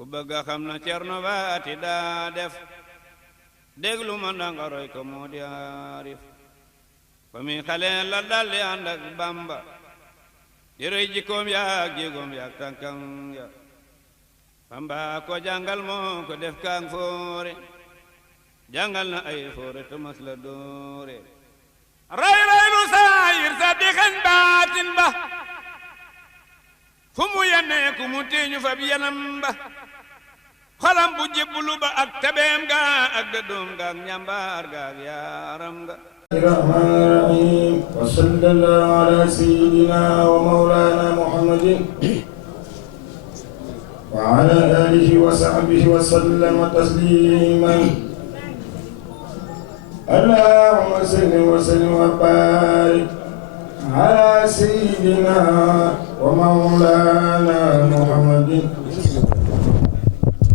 ku bëgg a xam na Cerno Faati daa def déglu ma ndanga roy ko moo di aarif fa mi xale la daldi ànd ak Bamba di roy jikkoom yaak jéegoom yaak tànkam ya Bamba ko jàngal moo ko def kaang foore jàngal na ay foore te mas la doore ray lu saayir sa dixañ baatin ba fu mu yennee ku mu tiiñu fa bi yanam ba xolam bu jébbulu ba ak tabeem ga ak dëddoom ga ak ñambaar ga ak yaaram ga الرحمن الرحيم وصلى الله على سيدنا ومولانا محمد وعلى آله وصحبه وسلم تسليما اللهم صل وسلم وبارك على سيدنا ومولانا محمد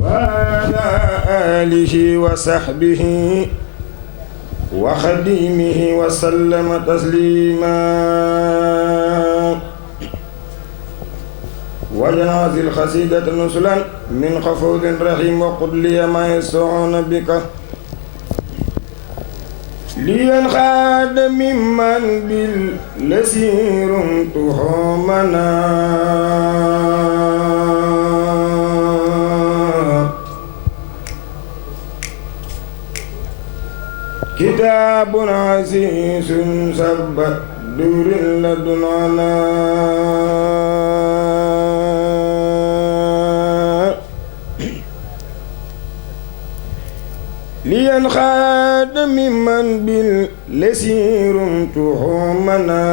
وعلى آله وصحبه وخديمه وسلم تسليما وجعل القصيدة نسلا من خفوض رحيم وقل لي ما يسعون بك لينخاد ممن باللسير تهمنا كتاب عزيز سبت دور لدننا لينخاد ممن باللسير تهمنا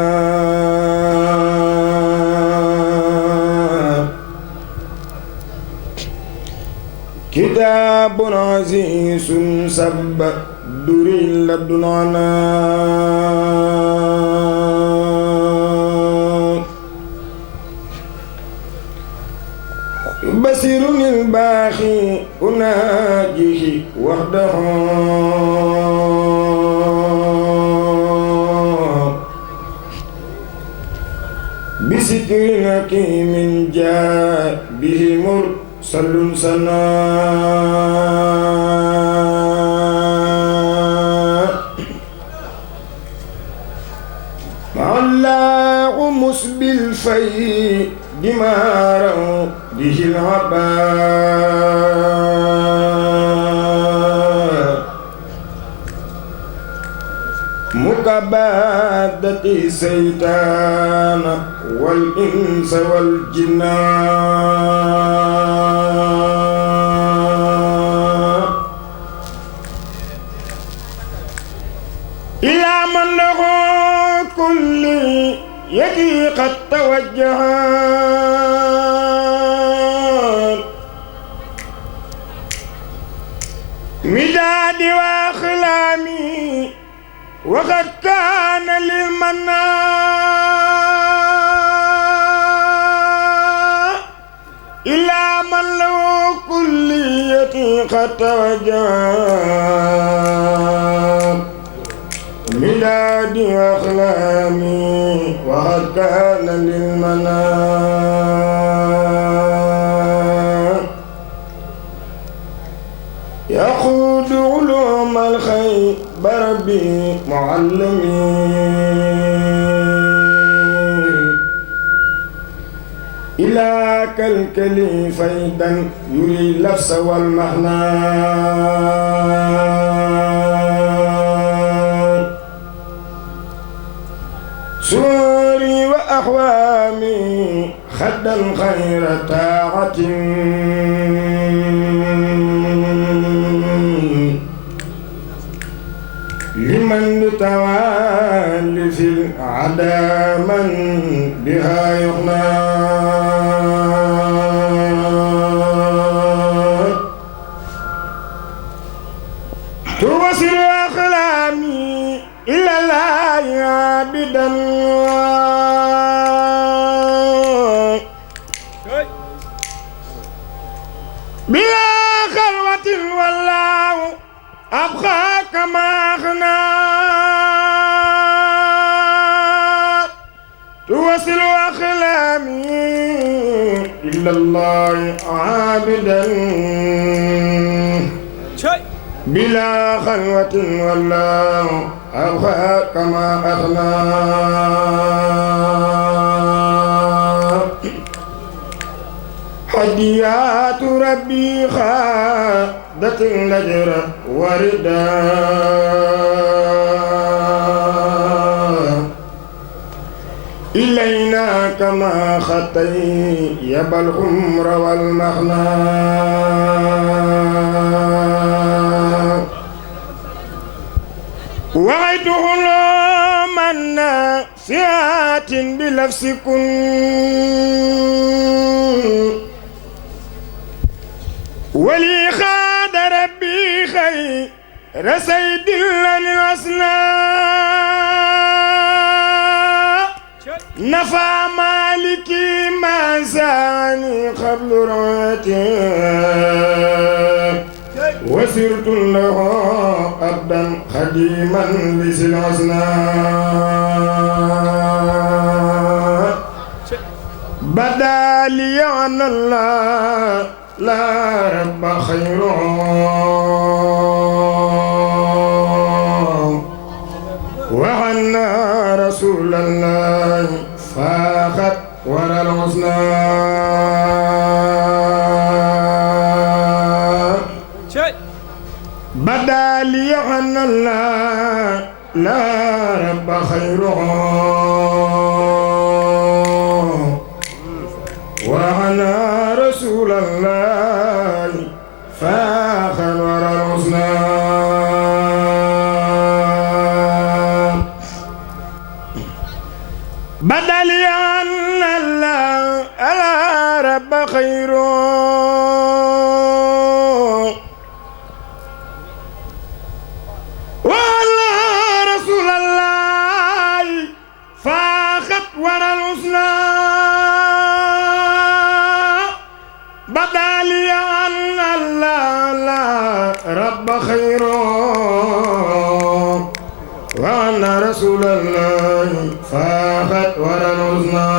كتاب عزيز سبت دوري لدنانا بصير الباخي أناجيه وحده بسترك من جاء به مرسل سنا بالفي دمارا به العباء مكبادة سيطان والإنس والجنان إلى من له كل يدي قد توجهان مدادي وأخلامي وقد كان للمنى إلا من له كليتي قد توجهان مدادي وأخلامي وقد كان للمنى يقود علوم الخير بربي معلمين إلى كالكلي فيدا يري اللفظ والمعنى سوري وأحوامي خدا خير طاعة لمن بتوالي في العداما بها يغنى توصل أقلامي إلى الله عابدا بلا خلوة والله أبقى كما أغنى توصل أقلامي إلا الله عابدا بلا خلوة والله أبخى كما أغنى هديات ربي خادت النجر وردا إلينا كما خطي يبى الغمر والمغنى وعيته من سيات بلفسكن ولي خاد ربي خير سيد للأسنى نفى مالكي ما زاني قبل رؤيته وسرت له أبدا خديما بذي الحسنى بدا لي أن الله لا رب خيره وأن رسول الله فاخت ورى الحسنى بدا لي أن الله لا رب خيره وأنا رسول الله فاخر ورى الحسنى بدا لي أن الله لا رب خيره وأن رسول الله فاخت ورى الحسنى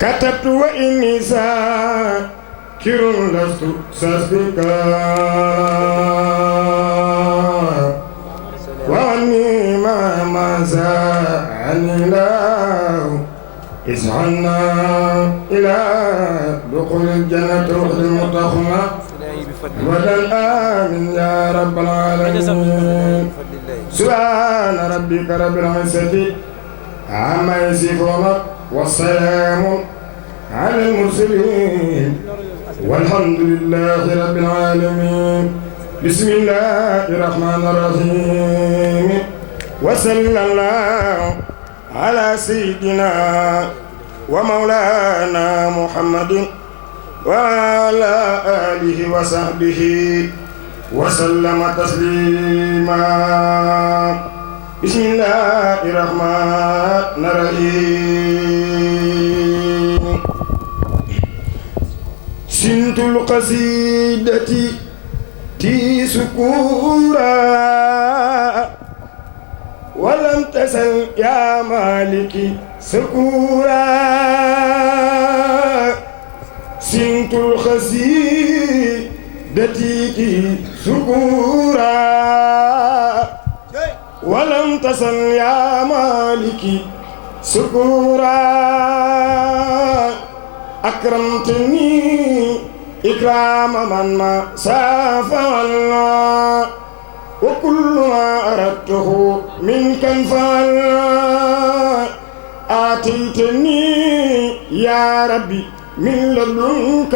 كتبت وإني ذاكر لست ساسبكا وأني ما زعني الله اسعنا إلى دخول الجنة روح المتخمة ودل آمين يا رب العالمين سبحان ربك رب العزة عما يصفون والسلام على المرسلين والحمد لله رب العالمين بسم الله الرحمن الرحيم وصلى الله على سيدنا ومولانا محمد وعلى آله وصحبه وسلم تسليما بسم الله الرحمن الرحيم سنت القصيدة تي سكورا ولم تسل يا مالكي سكورا سنت القصيدة تي سكورا ولم تسل يا مالكي سكورا أكرمتني إكرام من ما سافى الله وكل ما أردته منك انفعل آتيتني يا ربي من لدنك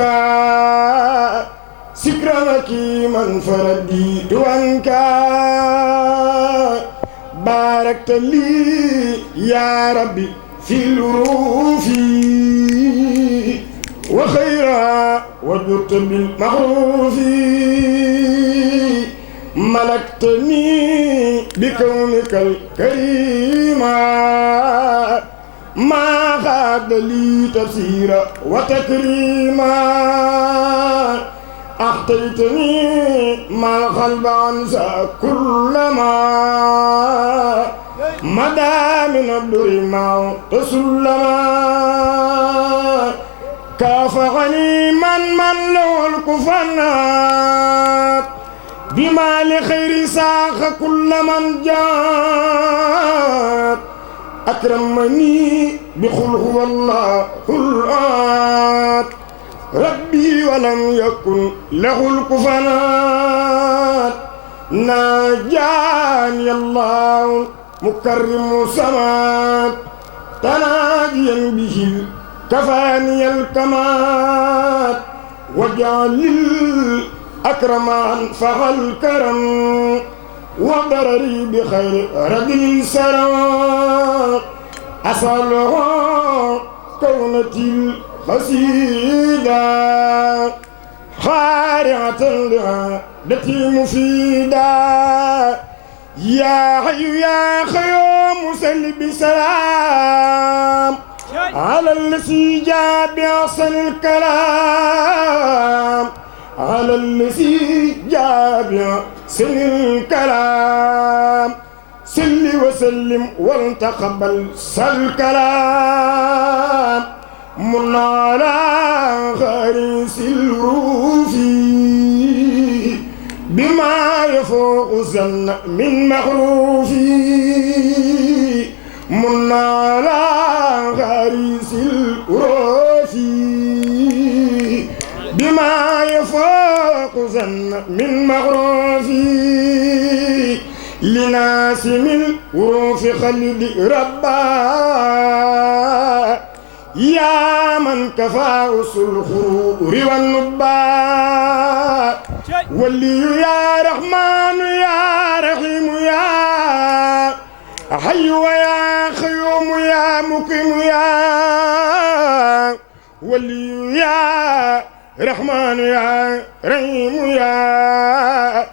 سكرك من فرديت عنك باركت لي يا ربي في الروف وخيرا وجدت بالمعروف ملكتني بكونك الكريم ما خاد لي تفسيرا وتكريما أعطيتني ما القلب أنسى كلما مدى من الدر معه تسلما كافغني من له الكفنات بما لخير ساخ كل من جاء أكرمني بقل هو الله الآت ربي ولم يكن له الكفنات ناجاني الله مكرم سمات تناجيا به كفاني الكمات وجعل الأكرم أنفع الكرم وضرري بخير رجل سرى أسأله كونتي القصيدة خارعة التي مفيدة يا حي يا خيوم سل بسلام على الذي جاء بأحسن الكلام على الذي جاء بأحسن الكلام سل وسلم وتقبل الكلام من على غريس الروف بما يفوق زن من مخروف من على غريس الروف بما يفوق زن من مخروف لناس من وروف خلد ربا يا من كفاه الخرور والنبا ولي يا رحمن يا رحيم يا حي ويا خيوم يا مقيم يا ولي يا رحمن يا رحيم يا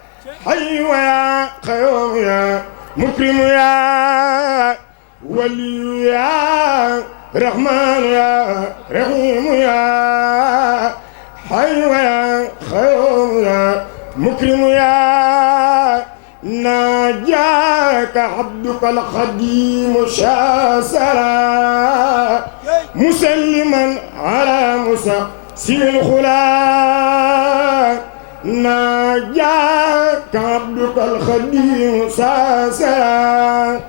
حي ويا خيوم يا مكرم يا ولي يا رحمن يا رحيم يا حي ويا خيوم يا مكرم يا ناجاك عبدك الخديم شاسرا مسلما على موسى سير الخلا ناجاك عبدك الخديم شاسرا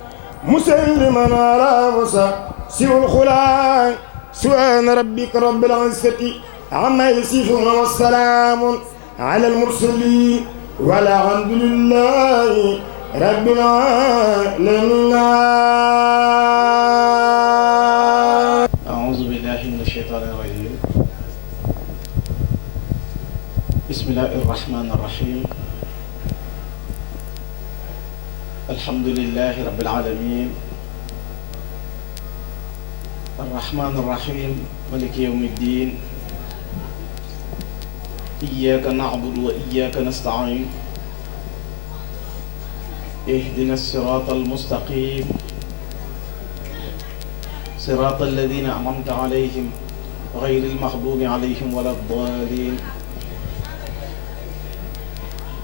مسلما على موسى سير الخلا سبحان ربك رب العزة عما يصفون والسلام على المرسلين والحمد لله رب العالمين. أعوذ بالله من الشيطان الرجيم. بسم الله الرحمن الرحيم. الحمد لله رب العالمين الرحمن الرحيم مالك يوم الدين إياك نعبد وإياك نستعين اهدنا الصراط المستقيم صراط الذين أنعمت عليهم غير المغضوب عليهم ولا الضالين.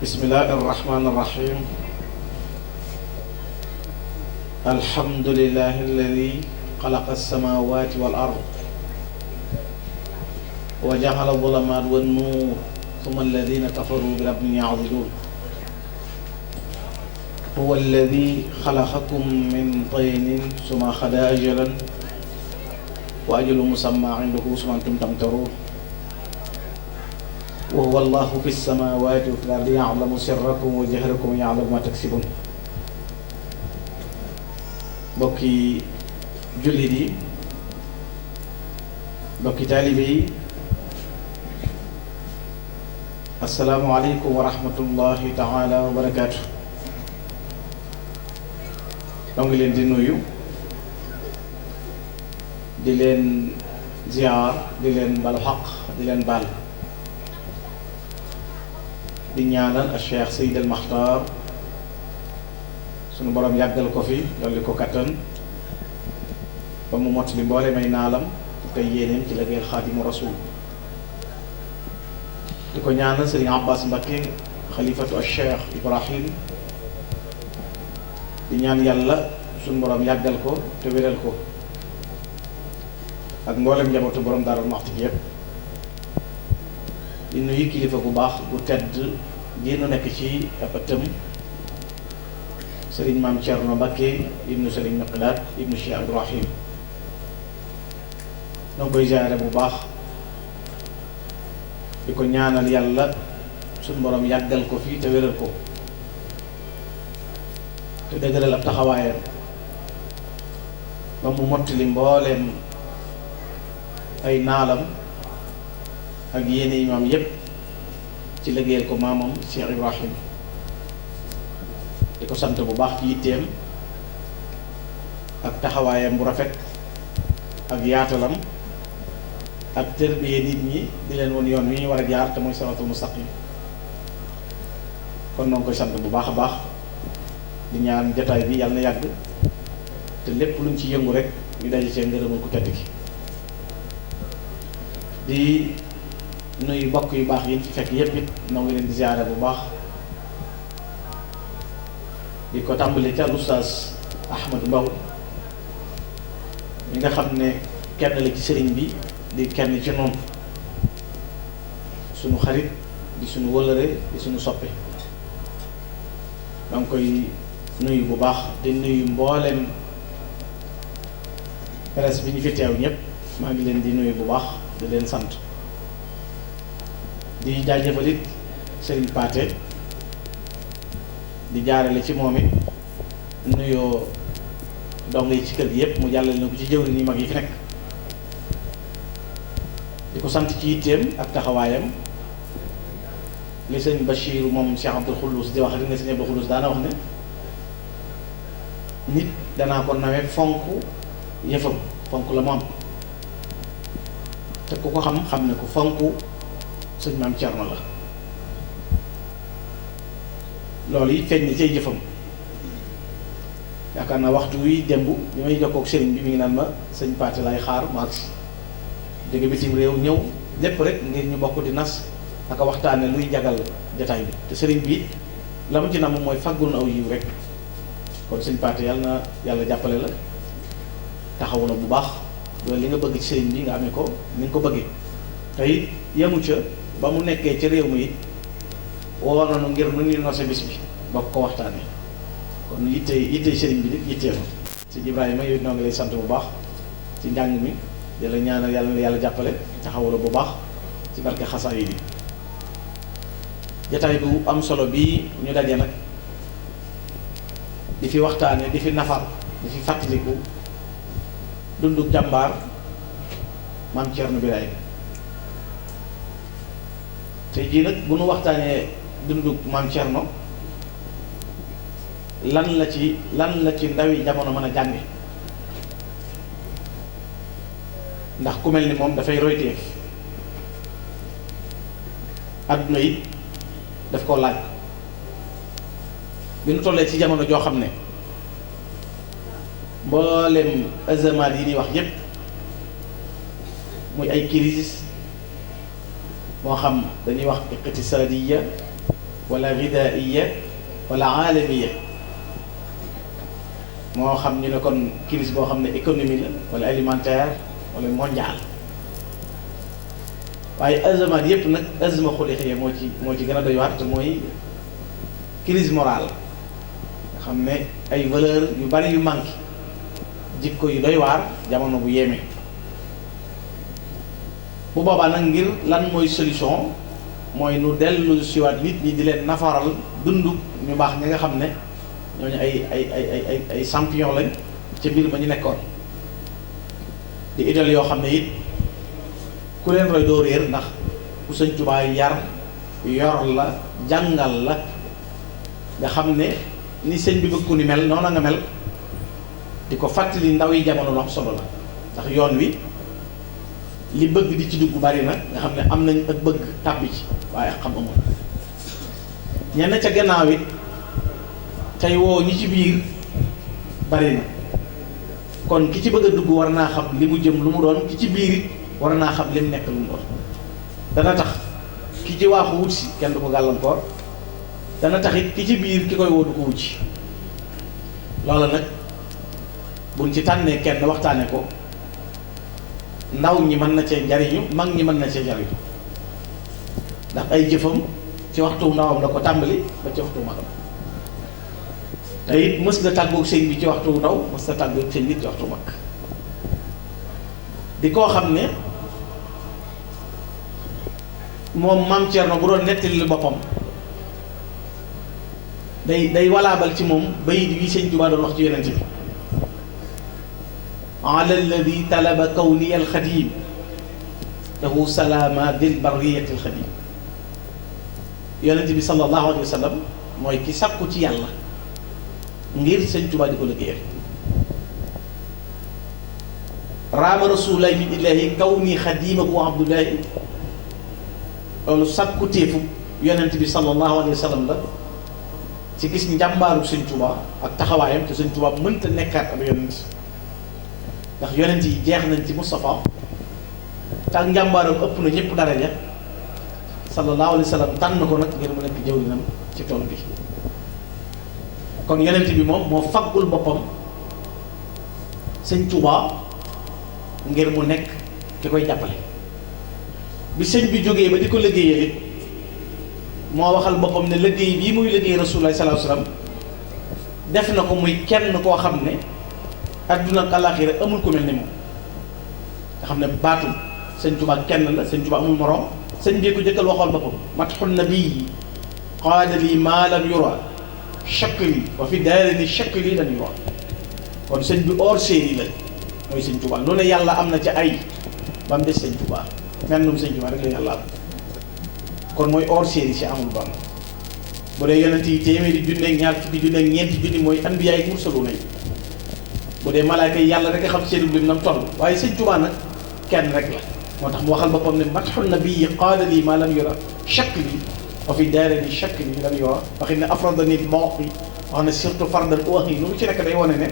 بسم الله الرحمن الرحيم. الحمد لله الذي خلق السماوات والأرض وجعل الظلمات والنور ثم الذين كفروا بربهم يعدلون. هو الذي خلقكم من طين ثم خدا أجلا وأجل مسمى عنده ثم أنتم تمترون. وهو الله في السماوات وفي الأرض يعلم سركم وجهركم ويعلم ما تكسبون. bokki jullit yi bokki taalibe yi assalaamu aleykum wa rahmatullahi taala wa barakaatu. ñoo ngi leen di nuyu di leen ziar di leen balu xaq di leen baal di ñaanal al Cheikh Seyd al Maxtaar sunu borom yàggal ko fi dolli ko kattan ba mu mot li mboole may naalam koy yéeneem ci liggéeyal Xaadimu Rasuul. di ko ñaanal Sëriñ Abbas Mbakke xalifatu al Cheikh Ibrahim di ñaan yàlla suñu borom yàggal ko te wéral ko ak mboolem njabootu borom Daaru Muxti gi yëpp di nuyu kilifa bu baax bu tedd génn nekk ci ab ëttam sëriñ maam Thierno Mbacké ibnu sëriñ Miqdaad ibnu Cheikh Abdourahim ñoo koy jaare bu baax di ko ñaanal yàlla suñu borom yàggal ko fii te wéral ko te dëgëral ab taxawaayam ba mu mottali mbooleem ay naalam ak yéene yi maam yépp ci liggéeyal ko maamam Cheikh Ibrahim di ko sant bu baax ci yitteem ak taxawaayam bu rafet ak yaatalam ak tërbiye nit ñi di leen woon yoon wi ñu war a jaar te mooy siratul mustaqim kon noo ngi koy sant bu baax a baax di ñaan jataay bi yàlla na yàgg te lépp luñ ci yëngu rek ñu daje cee ngërëmal ku tedd gi di nuyu bokk yu baax yi fi fekk yépp it noo ngi leen di ziyaare bu baax di ko tàmbali ca Oustaz Ahmad Mbaw mi nga xam ne kenn la ci sëriñ bi di kenn ci noonu suñu xarit di suñu wëllëre di suñu soppe maa ngi koy nuyu bu baax di nuyu mboolem presse bi ñu fi teew ñëpp maa ngi leen di nuyu bu baax di leen sant di jaajëfal it Serigne Pathé di jaarale ci moom it nuyoo dong yi ci kër gi yëpp mu jàllale na ko ci jëwriñ yi mag yi fi nekk di ko sant ci yitteem ak taxawaayam li sëñ Bachir moom Cheikh Abdoul Khoulous di wax rek ne sëñ Abdoul Khoulous daana wax ne nit danaa ko nawe fonk yëfam fonk la moom te ku ko xam ne ku fonk sëñ Maam Thierno la loolu it feeñ na cay jëfam yaakaar naa waxtu wi démb bi may jokkook sëriñ bi mi ngi naan ma sëñ Pathé lay xaar max jóge bitim réew ñëw lépp rek ngir ñu bokk di nas aka waxtaane luy jagal jataay bi te sëriñ bi la mu ci nam mooy faggul na aw yiw rek kon sëñ Pathé yàlla na yàlla jàppale la taxawu na bu baax loolu li nga bëgg ci sëriñ bi nga amee ko ni nga ko bëggee te it yemu ca ba mu nekkee ca réew mi it woo nañu ngir nu ñuy nose bis bi bokk ko waxtaane kon yittey sëriñ bi di yittee ma sëñ Ibrahima yooyu noo ngi lay sant bu baax ci njàng mi di la ñaanal yàlla na yàlla jàppale taxawu la bu baax ci barke xasaa yi jataay bu am solo bii ñu daje nag di fi waxtaane di fi nafar di fi fàttaliku dundu jàmbaar Maam Thierno Birahim tey jii nag bu nu waxtaanee dundu Maam Thierno lan la ci ndawi jamono mën a jànge ndax ku mel ni moom dafay royteef adduna yi daf koo laaj bi nu tollee ci jamono joo xam ne mboolem azamaat yi ñuy wax yépp muy ay crise moo xam dañuy wax iqtisadiya wala ghidaiya wala alamiya moo xam ñu ne kon crise boo xam ne économie la wala alimentaire wala mondial waaye azamaat yépp nag azma xuliqiya moo ci gën a doy waar te mooy crise morale nga xam ne ay valeur yu bari yu manqué jikko yu doy waar jamono bu yéeme bu boobaa nag ngir lan mooy solution mooy nu dellu siwaat nit ñi di leen nafaral dundu ñu baax ñi nga xam ne ñooñu ay champion lañ ca mbir ma ñu nekkoon di idole yoo xam ne it ku leen roy doo réer ndax ku Sëñ Tuubaa yar yor la jàngal la nga xam ne ni sëñ bi bëgg ku ni mel noonu nga mel di ko fàttali ndaw yi jamono lu am solo la ndax yoon wi li bëgg di ci dugg bari na nga xam ne am nañ ak bëgg tàbbi ci waaye xam amul ñenn ca gannaaw it tey woo ñi ci biir bari na kon ki ci bëgg a dugg war naa xam li mu jëm lu mu doon ki ci biir it war naa xam li mu nekk lu mu doon dana tax ki ci waaxu wut si kenn du ko gàllankoor dana tax it ki ci biir ki koy woo du ko wut si loola nag buñ ci tànnee kenn waxtaane ko ndaw ñi mën na cee jariñu mag ñi mën na cee jariñu ndax ay jëfam ci waxtu ndawam la ko tàmbali ba ci waxtu magam te it mës na tàggoog sëñ bi ci waxtu ndaw mës na tàggoog sëñ bi ci waxtu mag di koo xam ne moom maam Thierno bu doon nettali boppam day walaabal ci moom bayit wi sëñ Tuubaa doon wax ci yonent bi ala alladi talaba kawni alxadim lahu salaama dil barriyati alxadim yonent bi sallallahu alayhi wa sallam mooy ki sàkku ci yàlla ngir sëñ Tuubaa di ko liggéeyal raama rasulullahi min illahi kawni xadimahu abdullahi loolu sàkku téefu yonent bi sallallahu alayhi wa sallam la ci gis njàmbaaru sëñ Tuubaa ak taxawaayam te sëñ Tuubaa mënta nekkaat ab yonent ndax yonent yi jeex nañ ci Moustapha te ak njàmbaaram ëpp na ñëpp daraja sallallahu alayhi wa sallam tànn ko nag ngir mu nekk jëwrinam ci tool bi kon yonent bi moom moo faggul boppam sëñ Tuubaa ngir mu nekk ki koy jàppale bi sëñ bi jógee ba di ko liggéeyee it moo waxal boppam ne liggéey bii muy liggéey Rasulullah sallallahu alayhi wa sallam def na ko muy kenn koo xam ne adduna ak àllaaxira amul ko mel ni moom nga xam ne baatul sëñ Tuubaa kenn la sëñ Tuubaa amul morom sëñ bi ko jëkkal waxoon boppam matxul nabii qaala lii maa lam yura shakli wa fi daarini shakli lan yura kon sëñ bi hors série la mooy sëñ Tuubaa lu ne yàlla am na ca ay ba mu des sëñ Tuubaa mel num sëñ Tuubaa rek la yàlla am kon mooy hors série si amul ba bu dee yonent yi téeméeri junneeg ñaar fukki junneeg ñeenti junni mooy anbiyaa yi mursaluuna yi bu dee malaaka yi yàlla rek a xam seen lim nam toll waaye sëñ Tuubaa nag kenn rek la moo tax mu waxal boppam ne matxul nabii qaala lii maa lam yura shakli wa fi daarini shakli lan yura waxi ne afradani l-mu'ti wax ne surtout fardal uwax yi lu mu ci nekk day wane ne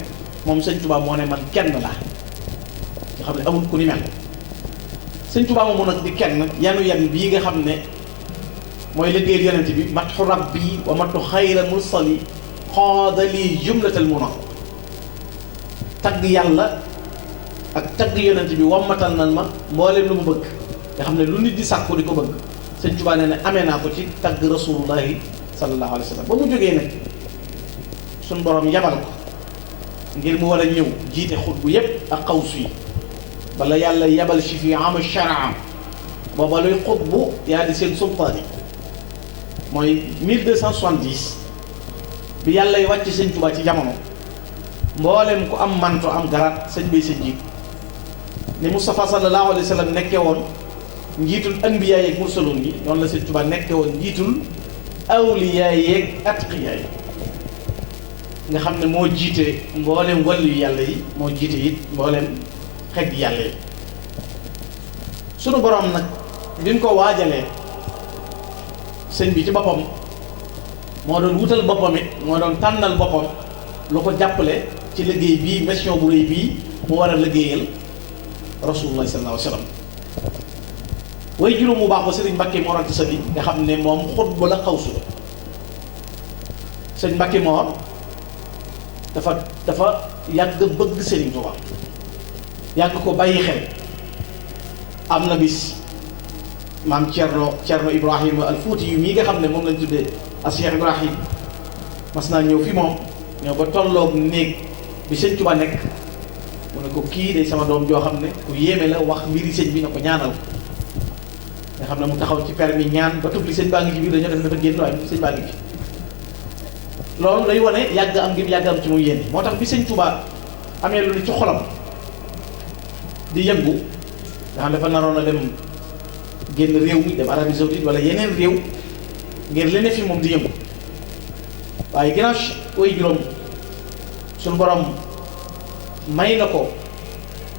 moom sëñ Tuubaa moo ne man kenn laa nga xam ne amul ku ni mel sëñ Tuubaa moom nag di kenn yanu yan bii nga xam ne mooy liggéeyal yonent bi matxu rabbi wa matxu xayra mursali qaada lii jumlatal muna tagg yàlla ak tagg yonent bi wammatal nan ma mboolem lu mu bëgg nga xam ne lu nit di sàkku di ko bëgg sëñ Tuubaa nee ne amee naa ko ci tagg rasulullahi sallallahu alayhi wa sallam ba mu jógee nag suñ borom yabal ko ngir mu war a ñëw jiite xutbu yépp ak xawsu yi bala yàlla yabal si fi am sharaa booba luy xutbu yaa di seen sultaan yi mooy 1270 bi yàlla y wàcc sëñ Tuubaa ci jamono mboolem ku am manto am garaat sëñ bay sa njiit ni Moustapha sallallahu alayhi wa sallam nekke woon njiitul anbiyaa yeeg mursaloon yi noonu la sëñ Tuubaa nekke woon njiitul awliyaa yeeg atqiyaa yi nga xam ne moo jiite mboolem wàllu yu yàlla yi moo jiite it mboolem xeet yàlla yi sunu borom nag bi mu ko waajalee sëñ bi ci boppam moo doon wutal boppam it moo doon tànnal boppam lu ko jàppale ci liggéey bii mission bu rëy bii mu war a liggéeyal rasulullah sallallahu alayhi wa sallam way juróom mu baax ba sëriñ Mbàkke Mor Anta Sali nga xam ne moom xutba la xawsu la sëñ Mbàkke Mor dafa yàgg bëgg sëriñ Tuubaa yàgg ko bàyyi xel am na bis maam Cerno Ibrahima al Fuuti yu mii nga xam ne moom lañ tuddee a Cheikh Ibrahim mas naa ñëw fi moom ñëw ba tolloog néeg bi sëñ Tuubaa nekk mu ne ko kii day sama doom joo xam ne ku yéeme la wax mbiri sëñ bi na ko ñaanal nga xam ne mu taxaw ci permis ñaan ba tubli sëñ baa ngi ci biir dañoo def dafa génn waaye sëñ baa ngi fi loolu day wane yàgg am ngir yàgg am ci mu yéene moo tax bi sëñ Tuubaa amee lu ne ci xolam di yëngu nga xam dafa naroon a dem génn réew mi dem Arabie Saoudite wala yeneen réew ngir leneen fi moom di yëngu waaye ginnaaw way juróom suñu borom may na ko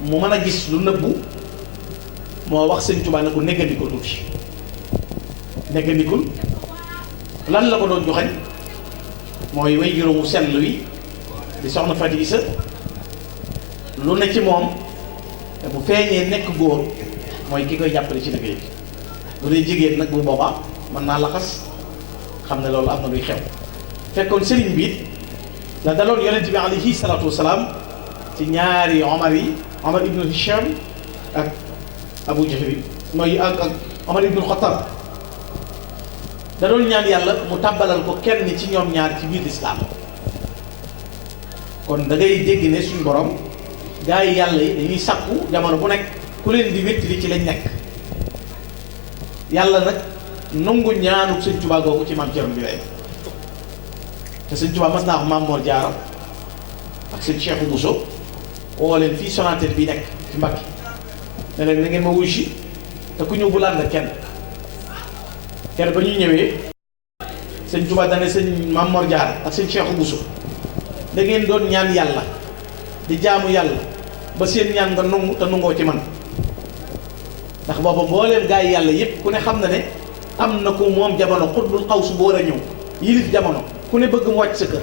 mu mën a gis lu nëbbu moo wax sëñ Tuubaa ne ko neggandikul tuuti neggandikul lan la ko doon joxañ mooy way juróomu sell wi di soxna Faty Issa lu ne ci moom te bu feeñee nekk góor mooy ki koy jàppale ci liggéey bi bu dee jigéen nag bu boobaa mën naa laxas xam ne loolu am na luy xew fekkoon sëriñ bi it la daloon yonent bi alayhi salaatu wasalaam ci ñaari Omar yi Omar ibnu Hisham ak Abu Jahl mooy ak Omar ibnu Xattaab da doon ñaan yàlla mu tàbbalal ko kenn ci ñoom ñaar ci biir lislaam kon da ngay dégg ne suñu borom gaa yi yàlla yi dañuy sakku jamono bu nekk ku leen di wéttali ci lañ nekk yàlla nag nangu ñaanu sëñ Tuubaa googu ci maam Cerno Birahim te sëñ Tuubaa mas naa wax maam Mor Jaara ak sëñ Cheikh Bousso woo leen fii Sonatel bi nekk ci Mbàkke ne leen na ngeen ma wuy si te ku ñëw bu laan la kenn ba ñuy ñëwee sëñ Tuubaa dane sëñ maam Mor Jaara ak sëñ Cheikh Bousso da ngeen doon ñaan yàlla di jaamu yàlla ba seen ñaan nga nangu te nangoo ci man ndax booba mbooleem gaa yi yàlla yépp ku ne xam na ne am na ko moom jamono xutbul xawsu bu war a ñëw yilif jamono ku ne bëgg mu wàcc sa kër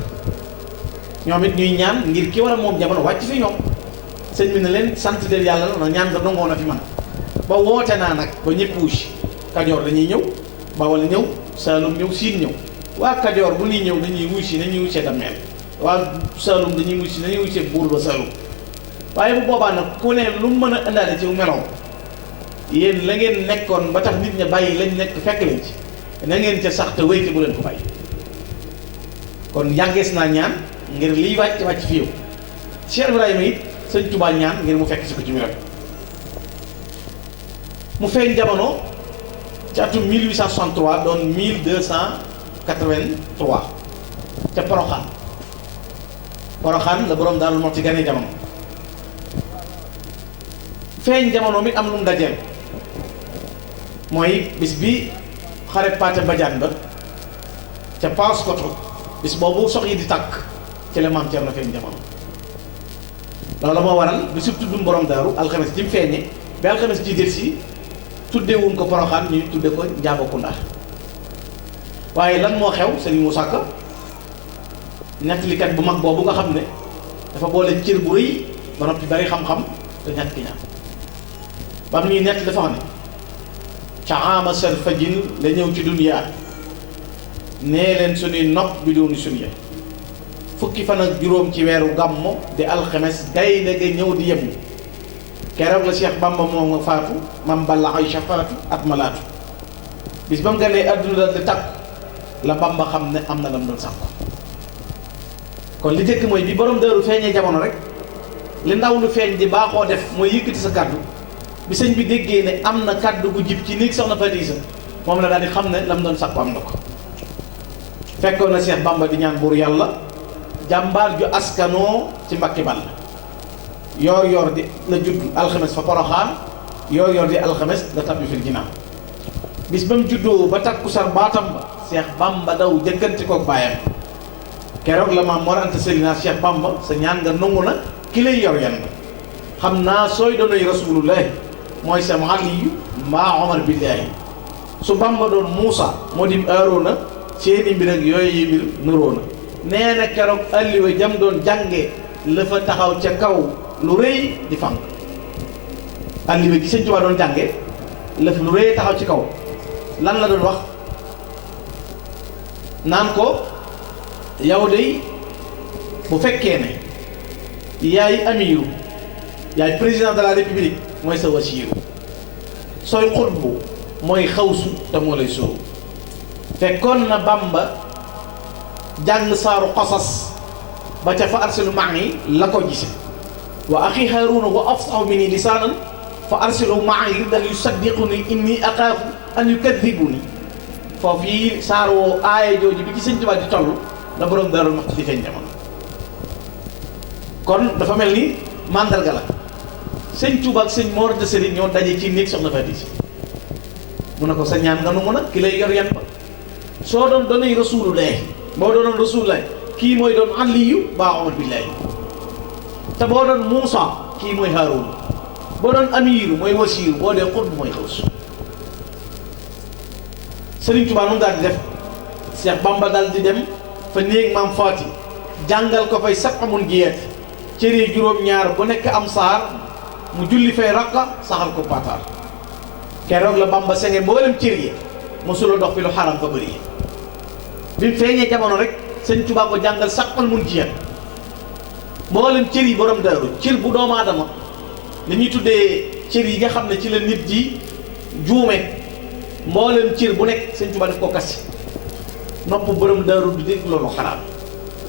ñoom it ñuy ñaan ngir ki war a moom jamono wàcc fi ñoom sëñ bi ne leen sant del yàlla la ñaan nga nangoo na fi man ba woote naa nag ba ñëpp wuusi Kajoor dañuy ñëw Bawol ñëw Saalum ñëw Siin ñëw waa Kajoor bu ñuy ñëw dañuy wuusi nañuy wuusee Dameel waa Saalum dañuy wuusi nañuy wuusee buur ba Saalum waaye bu boobaa nag ku ne lu mu mën a indaale ci melow yéen la ngeen nekkoon ba tax nit ña bàyyi lañ nekk fekk leen ci na ngeen ca sax te wéyte bu leen ko bàyyi kon yàggees naa ñaan ngir liy wàcc fi yow Cheikh Ibrahima it sëñ Tuubaa ñaan ngir mu fekk si ko ci wéram mu feeñ jamono ci atum 1863 doon 1283 ca Poroxaan la borom daal moo ci gane jamono feeñ jamono mi am lu mu dajeel mooy bis bi xare Paate Badiane ba ca Paoskoto bis boobu sox yi di tàkk ci la maam Cerno feeñ jamono loolu moo waral bi su tuddum borom daaru alxames ji mu feeñee ba alxames ji del si tuddewuñ ko Poroxaan ñu tudde ko Njaabakunda waaye lan moo xew Sëriñ Musaa Ka nettalikat bu mag boobu nga xam ne dafa boole cër bu rëy ba noppi bari xam-xam te ñàkk ki ñaan ba mu ñuy nett dafa xam ne ca ama sar fajin la ñëw ci duniyaa nee leen suñuy nopp bi dooni suñu fukki fan ak juróom ci weeru gàmmo di alxames gaynde ga ñëw di yemu keroog la Cheikh Bamba moom nga faatu mam balla Aysa faatu at malaatu bis ba mu ganee adduna dal di takk la Bamba xam ne am na lam doon sàkku kon li jëkk mooy bi borom daaru feeñee jamono rek li ndaw lu feeñ di baaxoo def mooy yëkkati sa kàddu bi sëñ bi déggee ne am na kàddu gu jib ci néeg soxna Fatiisa moom la daal di xam ne lam doon sàkku am na ko fekkoon na Cheikh Bamba di ñaan buur yàlla jàmbaar ju askanoo ci Mbàkke Balla yoor yoor di la judd alxames fa Poroxaan yoor yoor di alxames la tabbi fil jinaan bis ba mu juddoo ba takku sar baatam ba Cheikh Bamba daw jëkkanti koog baayam keroog la maam Mor Anta Sali naa Cheikh Bamba sa ñaan nga nangu na ki lay yor yan xam naa sooy doonoy rasulullahi mooy sa Aliyu mbaa Omar billaahi su Bamba doon Muusa moo di Aaroona seeni mbir ak yooyu yi mbir nuróona nee na keroog alliwa jam doon jànge la fa taxaw ca kaw lu rëy di fànk alliwa gi Sëñ Tuubaa doon jànge lëf lu rëy taxaw ci kaw lan la doon wax naan ko yow de bu fekkee ne yaay amiru yaay président de la république mooy sa wasiiru sooy xutbu mooy xawsu te moo lay sóoru fekkoon na Bamba jàng saaru xasas ba ca fa arsilu ma'i la ko gise wa axi Haaruna wa afsahu minni lisaanan fa arsilu ma'i ridan yusaddiquni inni axaafu an yukadibuni foofu yi saar woo aaya jooju bi ci Sëñ Tuubaa di toll la borom Daaru Muxti di feeñ jamono kon dafa mel ni mandarga la Sëñ Tuubaa ak Sëñ Mor Anta Sali ñoo daje ci néeg soxna Fatiisa mu ne ko sa ñaan nga nu mun a ki lay yor yan ba soo doon doonay rasulullahi boo doonoon rasulullahi kii mooy doon Aliyu baa Omar billaahi te boo doon Muusa kii mooy Haaruna boo doon amiru mooy wasiiru boo dee xutb mooy xawsu Sëriñ Tuubaa noonu daal di def Cheikh Bamba daal di dem fa néeg maam Faati jàngal ko fay sab amun jiyeet cëri juróom-ñaar bu nekk am saar mu julli fay rakka saxal ko pataar keroog la Bamba senge mboolem cër yi mosula dox fi lu xaram fa bëri yi bi mu feeñee jamono rek Sëñ Tuubaa ko jàngal sab amun jiyeet mboolem cër yi borom daaru cër bu doomu aadama li ñuy tuddee cër yi nga xam ne ci la nit ji juume mboolem cër bu nekk sëñ Tuubaa def ko kasi nopp borom daaru du dégg loolu xaraam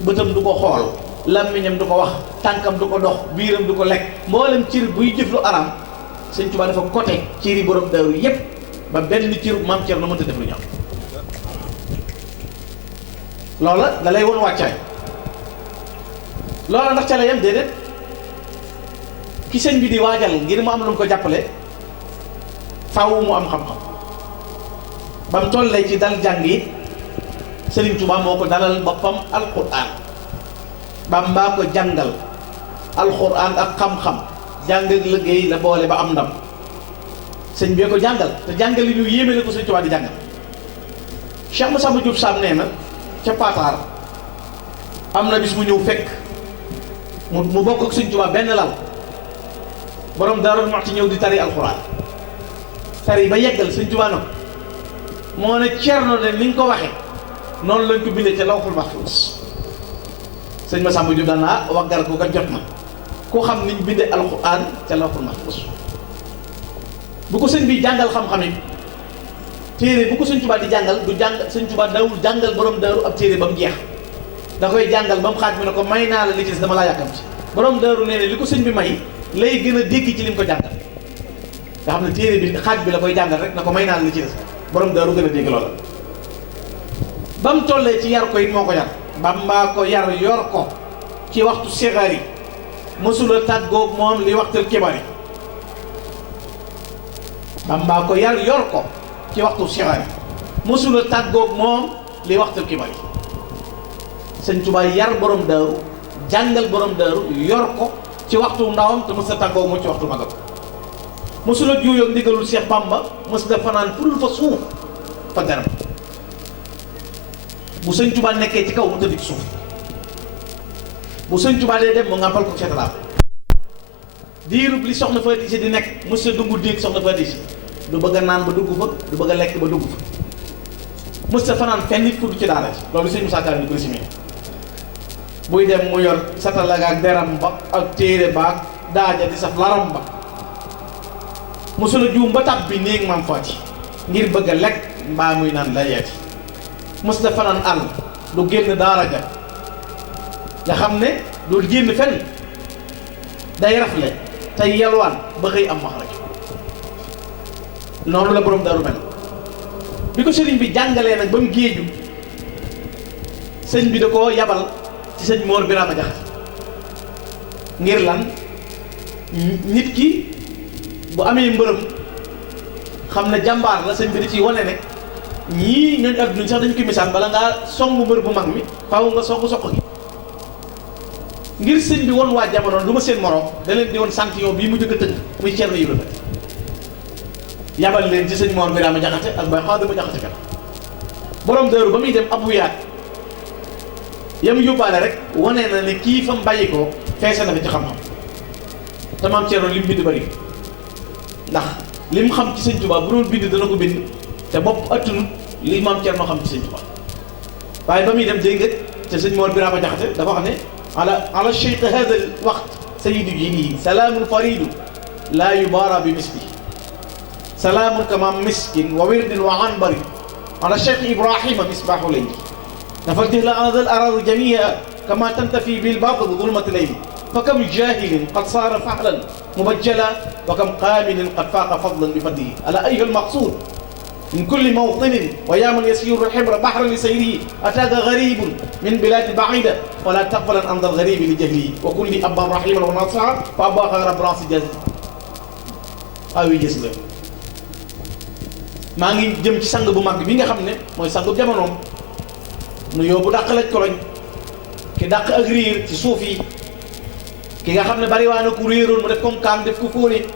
bëtam du ko xool làmmiñam du ko wax tànkam du ko dox biiram du ko lekk mboolem cër buy jëf lu araam sëñ Tuubaa dafa côté cër yi borom daaru yépp ba benn cër maam Cerno mënta def lu ñaaw loola da lay won wàccaay loola ndax ca la yem déedéet ki sëñ bi di waajal ngir mu am lu mu ko jàppale faaw mu am xam-xam ba mu tollee ci dal jàng yi Sëriñ Tuubaa moo ko dalal boppam alquran Bamba ko jàngal alquran ak xam-xam jàng ak liggéey la boole ba am ndam sëñ bee ko jàngal te jàngal li ñu yéeme la ko Sëriñ Tuubaa di jàngal Cheikh Massamba Diop Sam nee na ca Pataar am na bis mu ñëw fekk mu bokk ak Sëriñ Tuubaa benn lal borom Daaru Muxti ñëw di tari alquran tari ba yeggal Sëriñ Tuubaa na moo ne Cerno ne ni nga ko waxe noonu lañ ko bindee ca lawhul mahfuus sëñ Massamba Diop daan naa waggar ko kat jot na ku xam niñ bindee alquran ca lawhul mahfuus bu ko sëñ bi jàngal xam-xam yi téere bu ko sëñ Tuubaa di jàngal du jàng sëñ Tuubaa dawul jàngal borom daaru ab téere ba mu jeex da koy jàngal ba mu xaaj mi ne ko may naa la li ci des dama laa yàkkamti borom daaru nee ne li ko sëñ bi may lay gën a dégg ci li mu ko jàngal nga xam ne téere bi xaaj bi la koy jàngal rek na ko may naa la li ci des borom daaru gën a dégg loola ba mu tollee ci yar ko it moo ko yar Bamba ko yar yor ko ci waxtu sigaar yi mësula tàggoog moom li waxtul kibar yi Bamba ko yar yor ko ci waxtu sigaar yi mësula tàggoog moom li waxtul kibar yi sëñ Tuubaa yar borom daaru jàngal borom daaru yor ko ci waxtu ndawam te mësula tàggoog moom ci waxtu magam mësula juuyoog ndigalul Cheikh Bamba mësula fanaan furul fa suuf fa garab bu sëñ Tuubaa nekkee ci kaw mu tëdd ci suuf bu sëñ Tuubaa dee dem mu ngàmpal ko cetalaam diirub li soxna Faati Si di nekk mësula dungu déeg soxna Faati Si du bëgg a naan ba dugg fa du bëgg a lekk ba dugg fa mësula fanaan fenn nit ku du ci daara ci loolu sëñ Musaa Ka ni ko simee buy dem mu yor satalaga ak deram ba ak téere ba ak daaja di saf laram ba mësula juum ba tàbb bi néeg maam Faati ngir bëgg a lekk mbaa muy naan la yeeti mës na fanaan àll du génn daara ja nga xam ne du génn fenn day rafle tey yalwaan ba xëy am maxraj noonu la borom daaru mel bi ko sëriñ bi jàngalee nag ba mu géeju sëñ bi da koo yabal ci sëñ Moor Biraama Jaxate ngir lan nit ki bu amee mbërëm xam ne jàmbaar la sëñ bi da ciy wane ne ñii ñooñu adduna sax dañu ko misaal bala ngaa songu mbër bu mag mi faaw nga songu soq gi ngir sëñ bi won waa jamono du ma seen morom da leen di woon sanction bii mu jëkk a tënk muy Cerno Ibra Faty yabal leen ci sëñ Moor Biraama Jaxate ak Baay Xaadima Jaxate kat borom daaru ba muy dem abu yaat yam yóbbaale rek wane na ne kii fa mu bàyyi ko feese na fi ci xam-xam te maam Cerno li mu bind bari ndax li mu xam ci sëñ Tuubaa bu doon bind dana ko bind te bopp attunut li maam Cerno xam ci sëñ Tuubaa waaye ba muy dem dégg nga te sëñ Moor Biraama Jaxate dafa wax ne ala cheikh hada al waqt sayidu jili salaamun faridu laa yubaara bi misli salaamun kama miskin wa wirdin wa anbari ala cheikh Ibrahima misbaahu layli dafa tih la anzal aradu jamia kama tantafi bil batil zulmati layli fa kam jahilin qad saara fahlan mubajjala wa kam qaamilin qad faaqa fadlan bi fadlihi ala ayuha al maqsuud من كل موطن ويا من يسير الحبر بحر لسيره أتاك غريب من بلاد بعيدة ولا تقبلا عند الغريب لجهله وكل أبا رحيما وناصعا فأبا غير براس جزء أو جسد maa ngi jëm ci sang bu mag bi nga xam ne mooy sang bu jamonoom nu yóbbu dàq laj koloñ ki dàq ak riir ci suuf yi ki nga xam ne bari waa na ku réeroon mu def comme kaam def ko fóore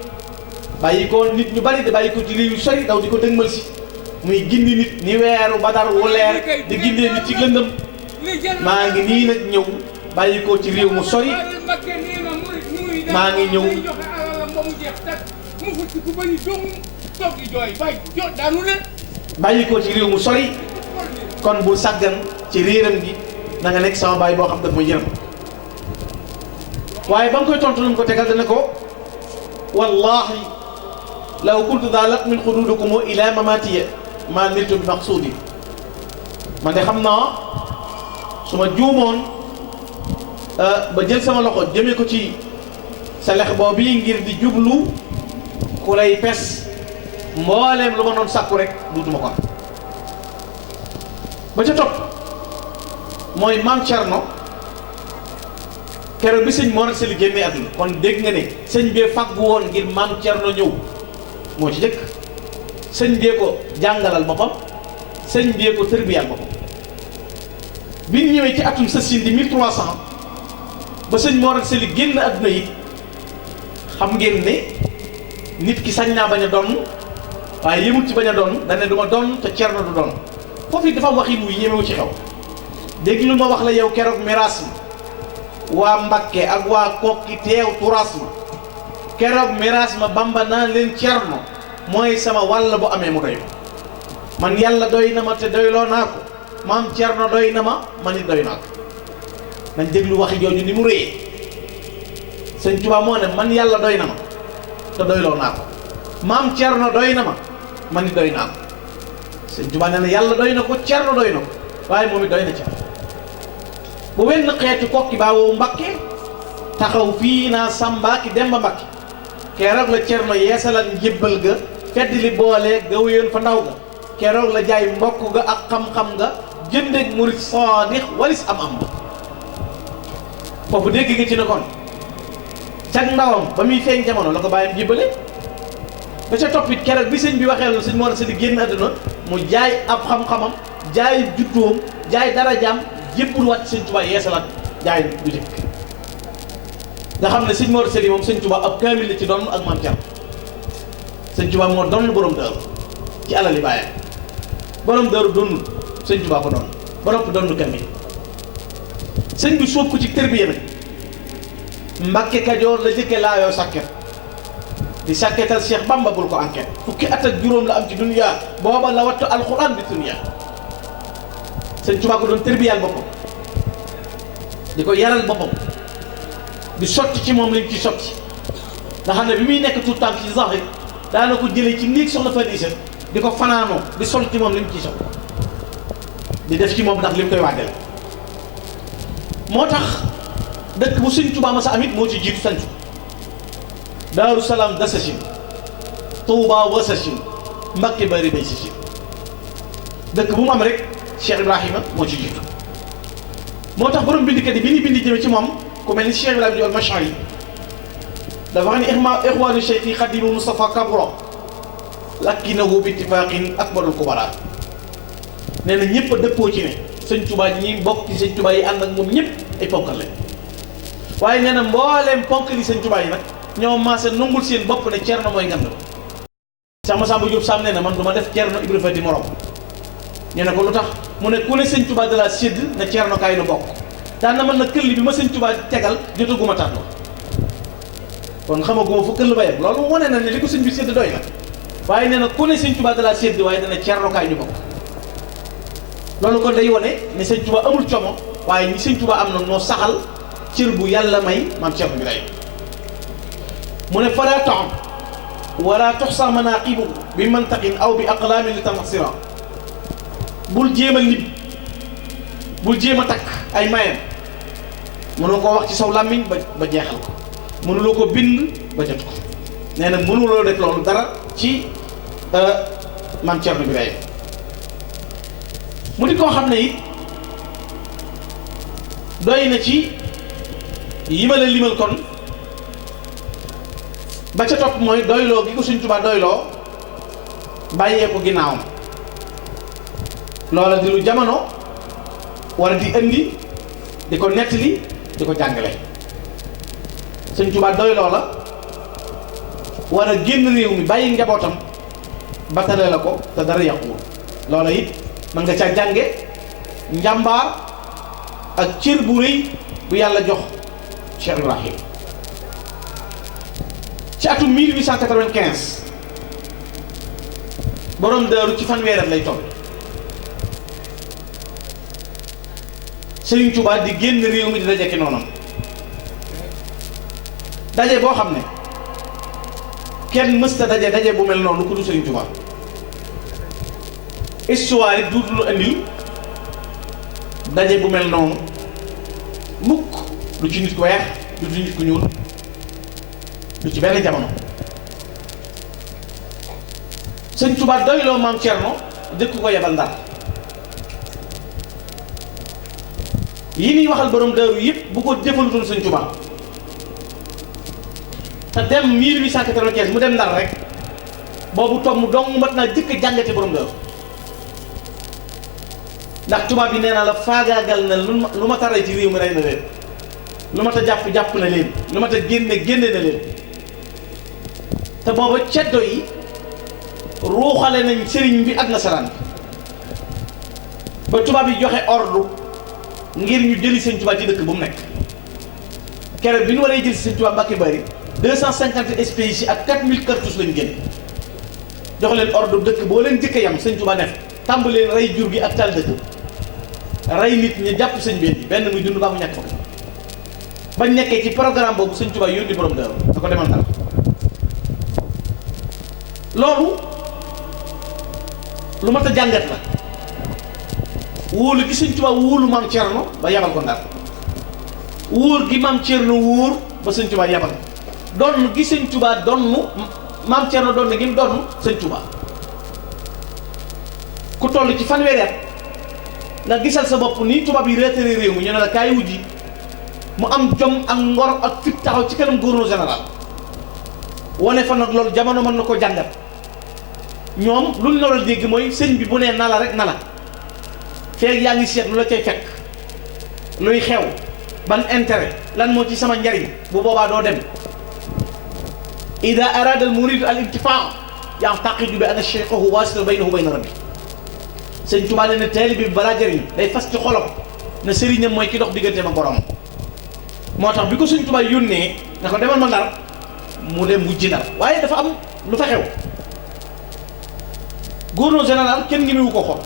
bàyyi ko nit ñu bari di bàyyi ko ci réew yu sori daw di ko dëgmal si muy gindi nit ni weeru badar wu leer di gindee nit ci lëndëm maa ngi nii nag ñëw bàyyi ko ci réew mu sori maa ngi ñëw bàyyi ko ci réew mu sori kon bu sàggan ci réeram gi na nga nekk sama baay boo xam daf ma yërëm waaye ba mu koy tontu lu mu ko tegal dana ko wallahi law kuntu daa lat min xuduudikum ila mamatiya ma niltu bi maqsuudi man de xam naa su ma juumoon ba jël sama loxo jëmee ko ci sa lex boobu ngir di jublu ku lay pes mbooleem lu ma doon sàkku rek duutuma ko am ba ca topp mooy maam Cerno keroog bi sëñ Mor Anta Sali génnee àdduna kon dégg nga ne sëñ bee fàggu woon ngir maam Cerno ñëw moo ci jëkk sëñ bee ko jàngalal boppam sëñ bee ko tërbiyal boppam bi ñu ñëwee ci atum sësin di 1300 ba sëñ Mor Anta Sali génn àdduna yi xam ngeen ne nit ki sañ naa bañ a doon waaye yëmul ci bañ a doon dane du ma doon te Cerno du doon foofu it dafa waxin wu yéemewu ci xew dégg lu ma wax la yow keroog miraas ma waa Mbakke ak waa Kokki teew turaas ma keroog miraas ma Bamba naan leen Cerno mooy sama wàll bu amee mu doy man yàlla doy na ma te doyloo naa ko maam Cerno doy na ma man it doy naa ko nañ déglu waxi jooju ni mu réyee sëñ Tuubaa moo ne man yàlla doy na ma te doyloo naa ko maam Cerno doy na ma man it doy naa ko sëñ Tuubaa nee na yàlla doy na ko Cerno doy na ko waaye moom it doy na Cerno bu wenn xeetu kokki baa woowu Mbakke taxaw fii naa Samba ki Demba Mbakke keroog la Cerno yeesalal njébbal ga fedd li boole ga wéyoon fa ndaw ga keroog la jaay mbokk ga ak xam-xam nga jëndeeg murit saadix walis am ba foofu dégg nga ci ne kon cag ndawam ba muy feeñ jamono la ko bàyyam jébbale ba ca toppit keroog bi sëñ bi waxee loolu sëñ Mor Anta Sali génn àdduna mu jaay ab xam-xamam jaay juddoom jaay darajaam jébbul wàcc sëñ Tuubaa yeesalaat jaay du jëkk nga xam ne sëñ Mor Anta Sali moom sëñ Tuubaa ab kaamil la ci doon ak maam Cerno sëñ Tuubaa moo doon borom daaru ci alali bàyyam borom daaru doonul sëñ Tuubaa ko doon ba noppi doon kaamil sëñ bi sóob ko ci tërbiya nag Mbakke Kajoor la jëkke laayoo sàkket di sàkketal Cheikh Bamba bul ko enquête fukki at ak juróom la am ci dunya booba la wattu alxuraan bi dunya sëñ Tuubaa ko doon tërbiyal boppam di ko yaral boppam di sotti ci moom lañ ci sotti nga xam ne bi muy nekk tout temps ci zahir daana ko jëlee ci néeg soxna Fadisa di ko fanaanoo di sol ci moom lañ ciy sotti di def ci moom ndax li mu koy waajal moo tax dëkk bu sëñ Tuubaa ma sa amit moo ci jiitu sancu Daaru Salaam dasachin Tuubaa wasachin Mbakke bari bay sachin dëkk bu mu am rek Cheikh Ibrahima moo ci jiitu moo tax borom bindikat yi bi ñu bindi jëme ci moom ku mel ni Cheikh Ibrahima Diol Mashari dafa xam ne ixwaanu Cheikh Xadimu Mustafa Kabro lakkinahu bi ittifaqin akbarul kubara nee na ñëpp a dëppoo ci ne sëñ Tuubaa ji ñi bokk ci sëñ Tuubaa yi ànd ak moom ñëpp ay ponkal lañ waaye nee na mbooleem ponk li sëñ Tuubaa yi nag ñoo maase nungul seen bopp ne Cerno mooy ngand Cheikh Massamba Diop Sam nee na man du ma def Cerno Ibra Fati morom ñu ne ko lu tax mu ne ku ne sëñ Tuubaa da laa sédd ne Cerno kaay nu bokk daan na mën na këll bi ma sëñ Tuubaa tegal jotaguma tànn kon xamaguma fu këll ba yem loolu wane na ne li ko sëñ bi sédd doy na waaye nee na ku ne sëñ Tuubaa da laa sédd waaye dana Cerno kaay ñu bokk loolu kon day wane ne sëñ Tuubaa amul como waaye ñi sëñ Tuubaa am na noo saxal cër bu yàlla may maam Cerno bi lay mu ne falaa taam wala tuxsa manaqibu bi mantaqin aw bi aqlaamin li tamaxsira bul jéem a lim bul jéem a takk ay mayam mënoo koo wax ci saw làmmiñ ba jeexal ko mënuloo ko bind ba jot ko nee na mënuloo def loolu dara ci maam Cerno bi lay mu di koo xam ne it doy na ci yi ma la limal kon ba ca topp mooy doyloo gi ko Sëñ Tuubaa doyloo bàyyee ko ginnaawam loola di lu jamono war a di indi di ko nettali di ko jàngale Sëñ Tuubaa doyloo la war a génn réew mi bàyyi njabootam batale la ko te dara yàquwul loola it mën nga caa jànge njàmbaar ak cër bu rëy bu yàlla jox Cheikh Ibrahim ci atum 1895 borom daaru ci fanweerat lay toll Sëriñ Tuubaa di génn réew mi di dajeki noonam daje boo xam ne kenn mësta daje bu mel noonu ku du Sëriñ Tuubaa histoire yi duutu lu andil daje bu mel noonu mukk lu ci nit ku weex lu ci nit ku ñuul lu ci benn jamono. Sëñ Tuubaa doyloo maam Cerno dëkk ko yebal Ndar yi ñuy waxal borom daaru yëpp bu ko jëfalutoon Sëñ Tuubaa te dem 1895 mu dem Ndar rek boobu toog mu dong mat naa jëkk jàngate borom daaru ndax tubaab bi nee naa la faagaagal na lu ma taray ci réew mi rey na leen lu ma ta jàpp na leen lu ma ta génne na leen te booba ceddo yi ruuxale nañ sëriñ bi ak nasaraan bi ba tubaab yi joxe ordre ngir ñu jëli Sëñ Tuubaa ci dëkk bu mu nekk keroog bi ñu waree jël Sëñ Tuubaa Mbàkke Bari 250 SPI ak 4000 cartouches lañu génne jox leen ordre dëkk boo leen jëkk yam Sëñ Tuubaa def tàmbalee rey jur gi ak taal dëkk rey nit ñi jàpp sëñ bi benn muy dund baa mu ñàkk fa bañ nekkee ci programme boobu Sëñ Tuubaa yónni borom daaru da ko demal Ndar loolu lu mat a jàngat la wóolu gi Sëñ Tuubaa wóolu maam Cerno ba yabal ko Ndar wóor gi maam Cerno wóor ba Sëñ Tuubaa yabal donn gi Sëñ Tuubaa donn maam Cerno donn gi mu donn Sëñ Tuubaa ku toll ci fanweeri at nga gisal sa bopp ni tubaab yi reetale réew mi ñu ne la kaay wujji mu am jom ak ngor ak fit taxaw ci kanam gouverneur général wane fa nag loolu jamono mën na ko jàngat ñoom lu ñu waral dégg mooy sëñ bi bu nee na la rek na la feeg yaa ngi seet lu la cay fekk luy xew ban intérêt lan moo ci sama njariñ bu boobaa doo dem ida arada al murid al intifaa ya'taqidu bi anna shaykhahu waasitun baynahu wa bayna rabbi Sëñ Tuubaa nee na taalibe bi balaa jëriñ day fas ci xolam na sëriñam mooy ki dox digganteem ak borom moo tax bi ko Sëñ Tuubaa yónnee na ko demal ma Ndar mu dem wujji Ndar waaye dafa am lu fa xew gouverneur général kenn ngi mu ko xool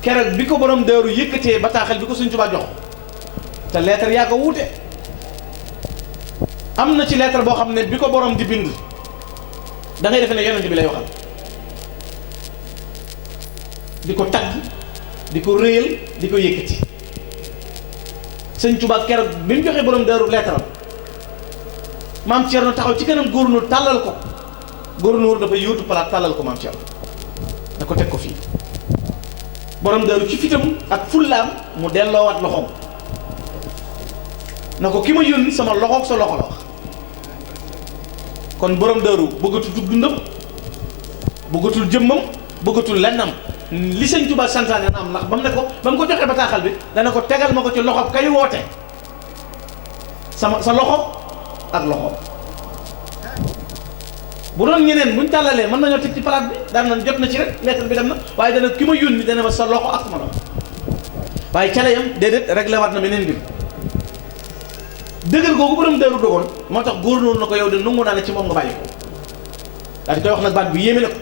keroog bi ko borom daaru yëkkatee bataaxal bi ko Sëñ Tuubaa jox te lettre yaa ko wuute am na ci lettre boo xam ne bi ko borom di bind da ngay defe ne yonent bi lay waxal di ko tagg di ko réyal di ko yëkkati Sëñ Tuubaa keroog bi mu joxee borom daaru lettre maam Cerno taxaw ci kanam gouverneur tàllal ko gouverneur dafa yóotu palaat tàllal ko maam Cerno da ko teg ko fii borom daaru ci fitam ak fullaam mu delloowaat loxoom na ko ki ma yónni sama loxoog sa loxo la wax kon borom daaru bëggatul dundam bëggatul jëmmam bëggatul lennam li Sëñ Tuubaa santaane na am ndax ba mu ko joxee bataaxal bi dana ko tegal ma ko ci loxo kay woote sa loxo ak loxo bu doon ñeneen buñ tàllalee mën nañoo teg ci palaat bi daan nañ jot na ci rek lettre bi dem na waaye dana ki ma yónni dana ma sa loxo ak sama loxo waaye cale yam déedéet réglé waat na meneen bi dëggal googu borom daaru dogoon moo tax góor na ko yow de nangu naa ne ci moom nga bàyyi ko daal di koy wax nag baat bi yéeme na ko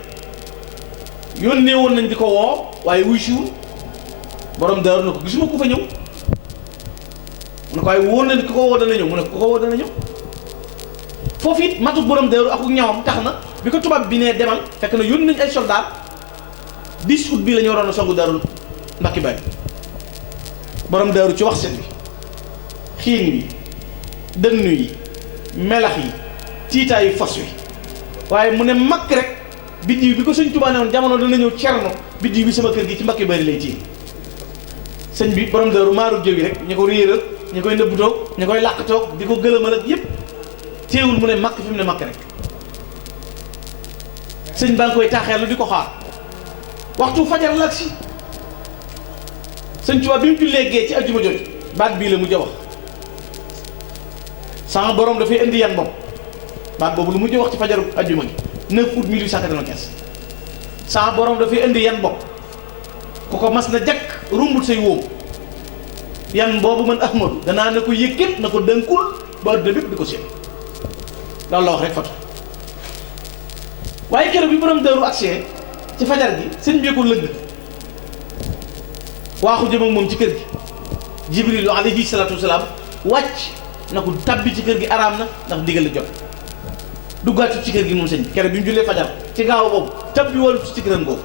yónnee woon nañ di ko woo waaye wuy siwul borom daaru na ko gisuma ku fa ñëw mu ne ko waaye wóor na ki ko woo dana ñëw mu ne ko woo dana ñëw foofu it matu borom daaru ak ñawam tax na bi ko tubaab bi nee demal fekk na yónni nañ ay soldat 10 août bii la ñu waroon a songu daaru Mbàkke Bari borom daaru ci wax set bi xiin bi dënnu yi melax yi tiitaayu fas wi waaye mu ne makk rek biddiw bi ko Sëñ Tuubaa ne woon jamono dana ñëw Cerno biddiw bi sama kër gi ci Mbàkke Bari lay tiim sëñ bi borom daaru maaru jëw yi rek ñu ko réer ak ñu koy nëbbu toog ñu koy làq toog di ko gëlëmal ak yépp teewul mu ne makk fi mu ne makk rek sëñ baa ngi koy taaxeelu di ko xaar waxtu fajar la si Sëñ Tuubaa bi mu jullee gee ci ajjuma jooju baat bii la mujj a wax sama borom dafay indi yan bopp baat boobu lu mujj a wax ci fajaru ajjuma gi 9 août 1895 sama borom dafay indi yan bopp ku ko mas na jakk rumbut say wóom yan boobu man Ahmadu danaa ne ko yëkkat na ko dënkul ba adduna bépp di ko seet loolu la wax rek fatu waaye keroog bi borom daaru agsee ci fajar gi sëñ bi ko lëgg waaxu jëm ak moom ci kër gi Jibrilu alayhi salaatu wasalaam wàcc na ko tabbi ci kër gi araam na ndax ndigal la jot duggaat ci kër gi moom sëñ bi keroog bi mu jullee fajar ci gaaw boobu tabbi woon ci këram boobu